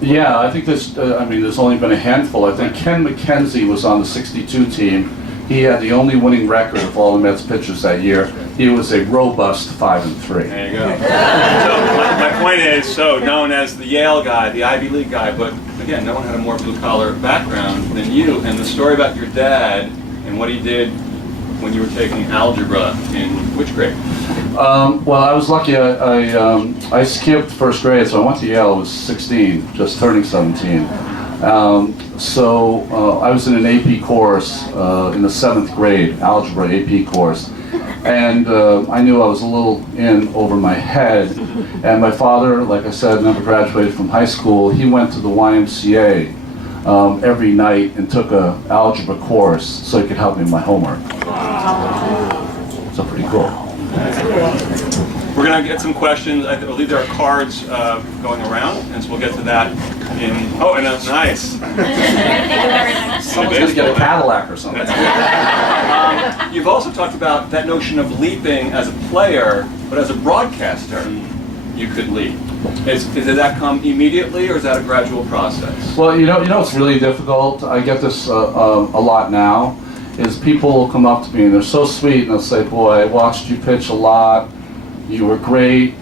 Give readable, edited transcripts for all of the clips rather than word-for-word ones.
Yeah, I think there's only been a handful. I think Ken McKenzie was on the '62 team. He had the only winning record of all the Mets pitchers that year. He was a robust 5-3. There you go. So my point is, so known as the Yale guy, the Ivy League guy, but again, no one had a more blue-collar background than you. And the story about your dad and what he did when you were taking algebra in which grade? Well, I was lucky. I skipped first grade, so I went to Yale. I was 16, just turning 17. So I was in an AP course in the 7th grade, algebra AP course. And I knew I was a little in over my head. And my father, like I said, never graduated from high school. He went to the YMCA every night and took a algebra course so he could help me with my homework. So pretty cool. We're going to get some questions. I believe there are cards going around, and so we'll get to that in... Oh, and nice. Someone's going to get a Cadillac or something. You've also talked about that notion of leaping as a player, but as a broadcaster, you could leap. Did that come immediately, or is that a gradual process? Well, you know, it's really difficult. I get this a lot now. Is people will come up to me and they're so sweet and they'll say, "Boy, I watched you pitch a lot. You were great,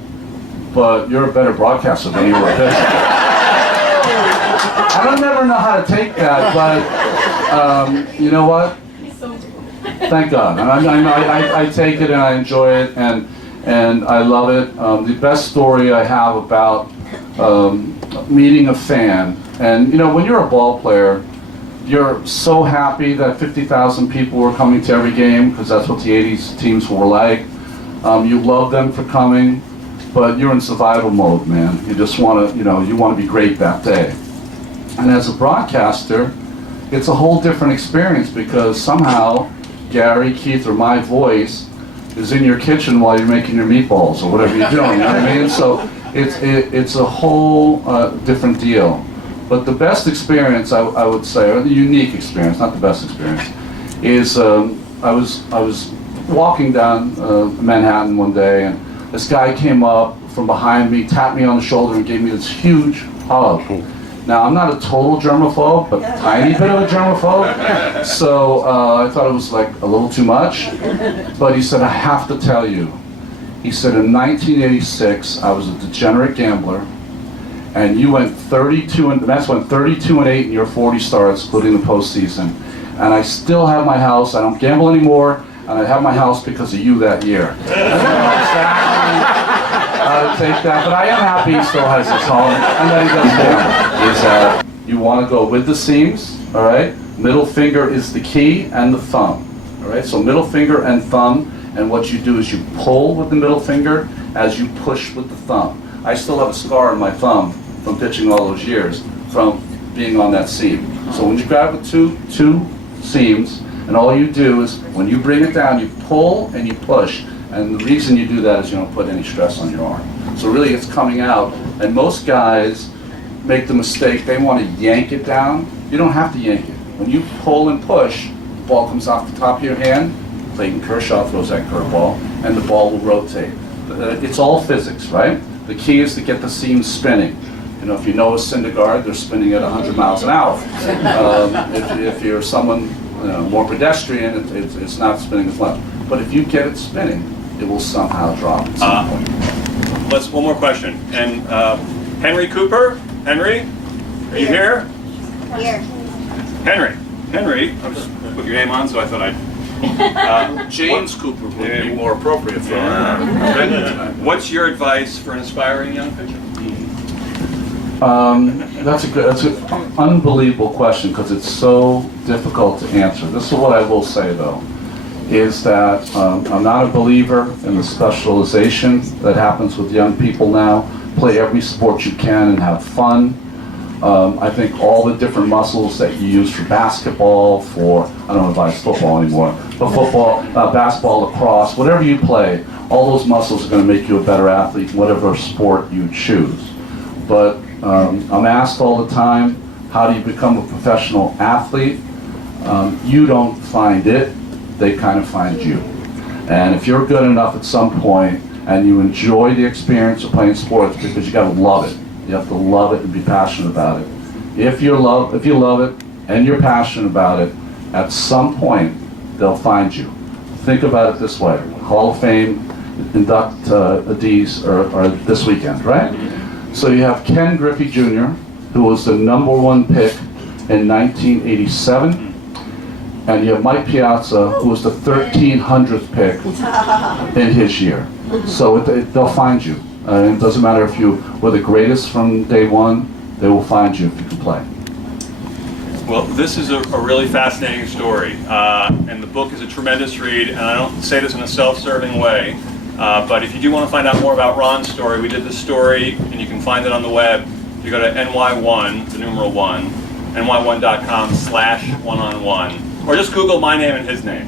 but you're a better broadcaster than you were a pitcher." I don't never know how to take that, but you know what? Thank God. I take it and I enjoy it and I love it. The best story I have about meeting a fan, and you know, when you're a ball player, you're so happy that 50,000 people were coming to every game because that's what the '80s teams were like. You love them for coming, but you're in survival mode, man. You just want to, you want to be great that day. And as a broadcaster, it's a whole different experience because somehow Gary, Keith, or my voice is in your kitchen while you're making your meatballs or whatever you're doing. You know what I mean? So it's a whole different deal. But the best experience, I would say, or the unique experience, not the best experience, is I was walking down Manhattan one day, and this guy came up from behind me, tapped me on the shoulder, and gave me this huge hug. Now, I'm not a total germaphobe, but a tiny bit of a germaphobe, so I thought it was like a little too much. But he said, "I have to tell you," he said, "in 1986, I was a degenerate gambler, and you went 32 and the Mets went 32-8 in your 40 starts, including the postseason. And I still have my house. I don't gamble anymore, and I have my house because of you that year." I don't know exactly how to take that, but I am happy he still has his home and that he does gamble. Is that you want to go with the seams, all right? Middle finger is the key, and the thumb, all right? So middle finger and thumb, and what you do is you pull with the middle finger as you push with the thumb. I still have a scar on my thumb from pitching all those years from being on that seam. So when you grab with two seams, and all you do is when you bring it down, you pull and you push. And the reason you do that is you don't put any stress on your arm. So really it's coming out. And most guys make the mistake, they want to yank it down. You don't have to yank it. When you pull and push, the ball comes off the top of your hand. Clayton Kershaw throws that curveball, and the ball will rotate. It's all physics, right? The key is to get the seams spinning. You know, if you know a Syndergaard, they're spinning at 100 miles an hour. If you're someone more pedestrian, it's not spinning as much. But if you get it spinning, it will somehow drop at some point. One more question. And Henry Cooper? Henry? Are you here? Here. Henry, I'll just put your name on, so I thought I'd... James Cooper would be more appropriate for What's your advice for an aspiring young pitcher? That's an unbelievable question because it's so difficult to answer. This is what I will say though, is that I'm not a believer in the specialization that happens with young people now. Play every sport you can and have fun. I think all the different muscles that you use for basketball, I don't advise football anymore, but football, basketball, lacrosse, whatever you play, all those muscles are going to make you a better athlete, whatever sport you choose. But I'm asked all the time, how do you become a professional athlete? You don't find it, they kind of find you. And if you're good enough at some point and you enjoy the experience of playing sports, because you got to love it, You have to love it and be passionate about it. If you love it and you're passionate about it, at some point they'll find you. Think about it this way: Hall of Fame inductees are this weekend, right? So you have Ken Griffey Jr., who was the #1 pick in 1987, and you have Mike Piazza, who was the 1300th pick in his year. So they'll find you. It doesn't matter if you were the greatest from day one, they will find you if you can play. Well, this is a really fascinating story, and the book is a tremendous read, and I don't say this in a self-serving way, but if you do want to find out more about Ron's story, we did this story, and you can find it on the web. You go to NY1, the numeral 1, ny1.com/1on1, or just Google my name and his name.